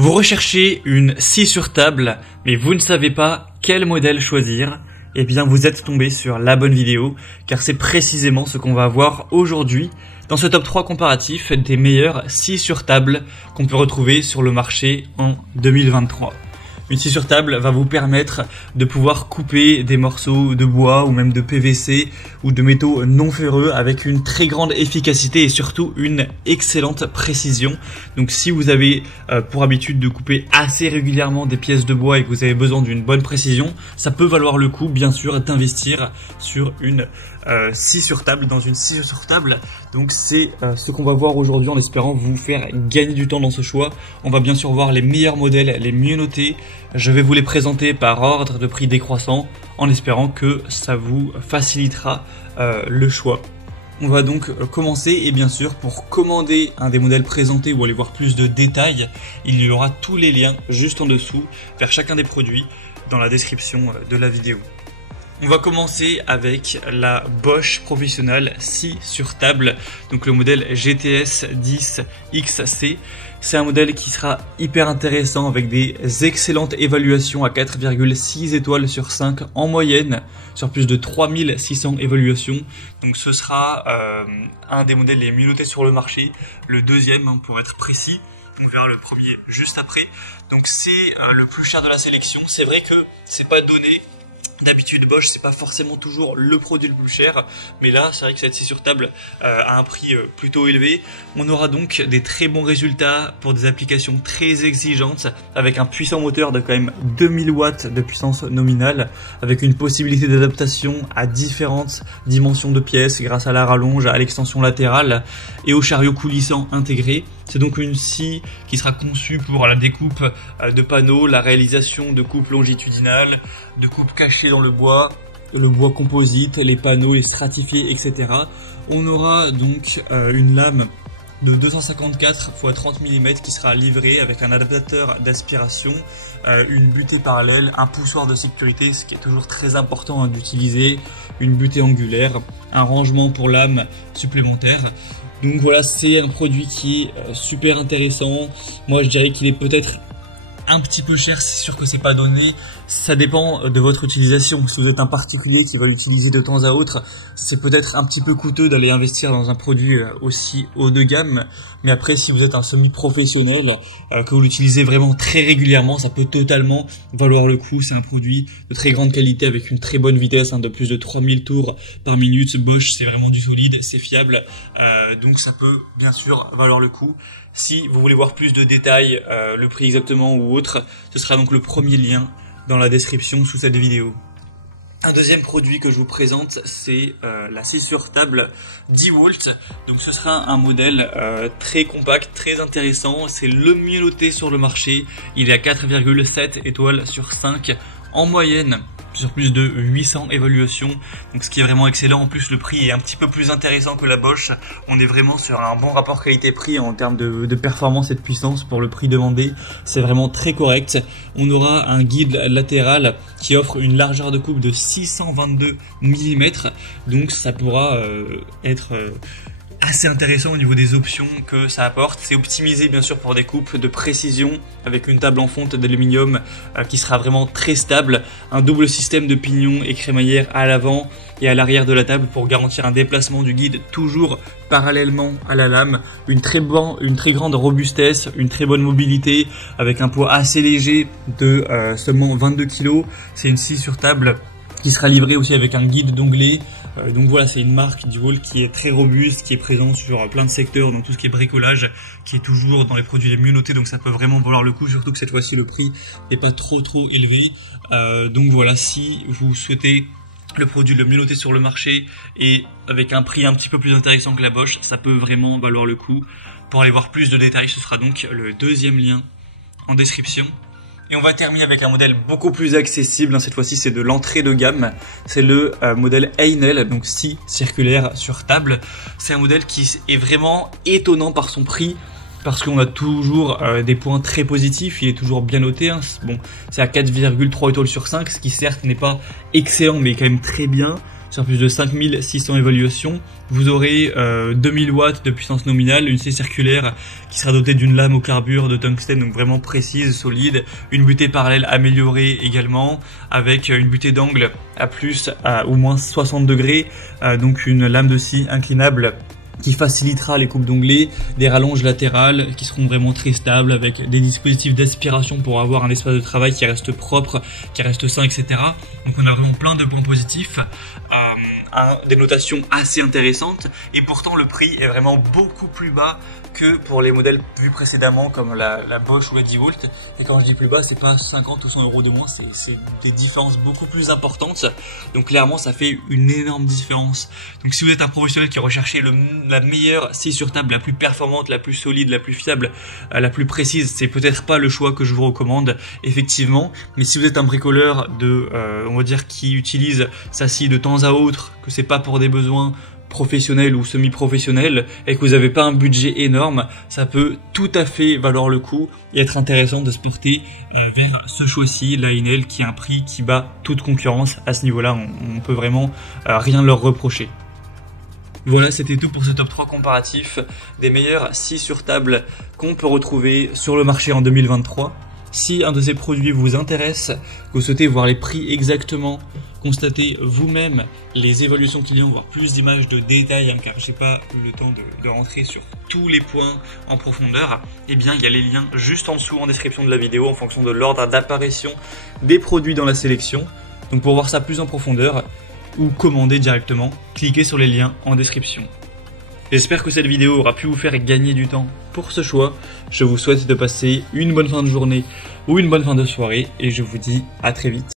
Vous recherchez une scie sur table, mais vous ne savez pas quel modèle choisir. Eh bien, vous êtes tombé sur la bonne vidéo, car c'est précisément ce qu'on va voir aujourd'hui dans ce top 3 comparatif des meilleures scies sur table qu'on peut retrouver sur le marché en 2023. Une scie sur table va vous permettre de pouvoir couper des morceaux de bois ou même de PVC ou de métaux non ferreux avec une très grande efficacité et surtout une excellente précision. Donc si vous avez pour habitude de couper assez régulièrement des pièces de bois et que vous avez besoin d'une bonne précision, ça peut valoir le coup bien sûr d'investir sur une scie sur table, dans une scie sur table. Donc c'est ce qu'on va voir aujourd'hui en espérant vous faire gagner du temps dans ce choix. On va bien sûr voir les meilleurs modèles, les mieux notés. Je vais vous les présenter par ordre de prix décroissant en espérant que ça vous facilitera le choix. On va donc commencer et bien sûr pour commander un des modèles présentés ou aller voir plus de détails, il y aura tous les liens juste en dessous vers chacun des produits dans la description de la vidéo. On va commencer avec la Bosch Professional scie sur table, donc le modèle GTS 10 XC. C'est un modèle qui sera hyper intéressant avec des excellentes évaluations à 4,6 étoiles sur 5 en moyenne, sur plus de 3600 évaluations. Donc ce sera un des modèles les mieux notés sur le marché, le deuxième pour être précis. On verra le premier juste après. Donc c'est le plus cher de la sélection. C'est vrai que c'est pas donné. D'habitude Bosch c'est pas forcément toujours le produit le plus cher, mais là c'est vrai que cette scie sur table a un prix plutôt élevé. On aura donc des très bons résultats pour des applications très exigeantes avec un puissant moteur de quand même 2000 watts de puissance nominale, avec une possibilité d'adaptation à différentes dimensions de pièces grâce à la rallonge, à l'extension latérale et au chariot coulissant intégré. C'est donc une scie qui sera conçue pour la découpe de panneaux, la réalisation de coupes longitudinales, de coupes cachées dans le bois composite, les panneaux, les stratifiés, etc. On aura donc une lame de 254 x 30 mm qui sera livrée avec un adaptateur d'aspiration, une butée parallèle, un poussoir de sécurité, ce qui est toujours très important d'utiliser, une butée angulaire, un rangement pour lame supplémentaire. Donc voilà, c'est un produit qui est super intéressant. Moi je dirais qu'il est peut-être un petit peu cher, c'est sûr que c'est pas donné, ça dépend de votre utilisation. Si vous êtes un particulier qui va l'utiliser de temps à autre, c'est peut-être un petit peu coûteux d'aller investir dans un produit aussi haut de gamme, mais après si vous êtes un semi-professionnel, que vous l'utilisez vraiment très régulièrement, ça peut totalement valoir le coup. C'est un produit de très grande qualité avec une très bonne vitesse, de plus de 3000 tours par minute. Bosch c'est vraiment du solide, c'est fiable, donc ça peut bien sûr valoir le coup. Si vous voulez voir plus de détails, le prix exactement ou autre, ce sera donc le premier lien dans la description sous cette vidéo. Un deuxième produit que je vous présente, c'est la scie sur table DeWalt. Donc ce sera un modèle très compact, très intéressant. C'est le mieux noté sur le marché. Il est à 4,7 étoiles sur 5 en moyenne, sur plus de 800 évaluations, donc ce qui est vraiment excellent. En plus le prix est un petit peu plus intéressant que la Bosch. On est vraiment sur un bon rapport qualité-prix en termes de performance et de puissance pour le prix demandé. C'est vraiment très correct. On aura un guide latéral qui offre une largeur de coupe de 622 mm, donc ça pourra être assez intéressant au niveau des options que ça apporte. C'est optimisé bien sûr pour des coupes de précision avec une table en fonte d'aluminium qui sera vraiment très stable, un double système de pignon et crémaillère à l'avant et à l'arrière de la table pour garantir un déplacement du guide toujours parallèlement à la lame, une très grande robustesse, une très bonne mobilité avec un poids assez léger de seulement 22 kg. C'est une scie sur table qui sera livrée aussi avec un guide d'onglet. Donc voilà, c'est une marque DeWalt qui est très robuste, qui est présente sur plein de secteurs, dans tout ce qui est bricolage, qui est toujours dans les produits les mieux notés, donc ça peut vraiment valoir le coup, surtout que cette fois-ci le prix n'est pas trop élevé. Donc voilà, si vous souhaitez le produit le mieux noté sur le marché et avec un prix un petit peu plus intéressant que la Bosch, ça peut vraiment valoir le coup. Pour aller voir plus de détails, ce sera donc le deuxième lien en description. Et on va terminer avec un modèle beaucoup plus accessible. Cette fois-ci, c'est de l'entrée de gamme. C'est le modèle Heinel, donc scie circulaire sur table. C'est un modèle qui est vraiment étonnant par son prix, parce qu'on a toujours des points très positifs. Il est toujours bien noté. Bon, c'est à 4,3 étoiles sur 5, ce qui certes n'est pas excellent, mais quand même très bien. sur plus de 5600 évaluations. Vous aurez 2000 watts de puissance nominale, une scie circulaire qui sera dotée d'une lame au carbure de tungstène, donc vraiment précise, solide, une butée parallèle améliorée également, avec une butée d'angle à plus ou moins 60 degrés, donc une lame de scie inclinable qui facilitera les coupes d'onglets, des rallonges latérales qui seront vraiment très stables, avec des dispositifs d'aspiration pour avoir un espace de travail qui reste propre, qui reste sain, etc. Donc on a vraiment plein de points positifs, des notations assez intéressantes, et pourtant le prix est vraiment beaucoup plus bas que pour les modèles vus précédemment comme la Bosch ou la DeWalt. Et quand je dis plus bas, c'est pas 50 ou 100 euros de moins, c'est des différences beaucoup plus importantes. Donc clairement ça fait une énorme différence. Donc si vous êtes un professionnel qui recherchez la meilleure scie sur table, la plus performante, la plus solide, la plus fiable, la plus précise, c'est peut-être pas le choix que je vous recommande effectivement. Mais si vous êtes un bricoleur on va dire qui utilise sa scie de temps à autre, que c'est pas pour des besoins professionnel ou semi-professionnel et que vous n'avez pas un budget énorme, ça peut tout à fait valoir le coup et être intéressant de se porter vers ce choix-ci, la Enel, qui a un prix qui bat toute concurrence à ce niveau-là. On peut vraiment rien leur reprocher. Voilà, c'était tout pour ce top 3 comparatif des meilleures scies sur table qu'on peut retrouver sur le marché en 2023. Si un de ces produits vous intéresse, que vous souhaitez voir les prix exactement, constater vous-même les évaluations clients, voir plus d'images de détails, car j'ai pas le temps de rentrer sur tous les points en profondeur, eh bien il y a les liens juste en dessous en description de la vidéo en fonction de l'ordre d'apparition des produits dans la sélection. Donc pour voir ça plus en profondeur ou commander directement, cliquez sur les liens en description. J'espère que cette vidéo aura pu vous faire gagner du temps pour ce choix. Je vous souhaite de passer une bonne fin de journée ou une bonne fin de soirée et je vous dis à très vite.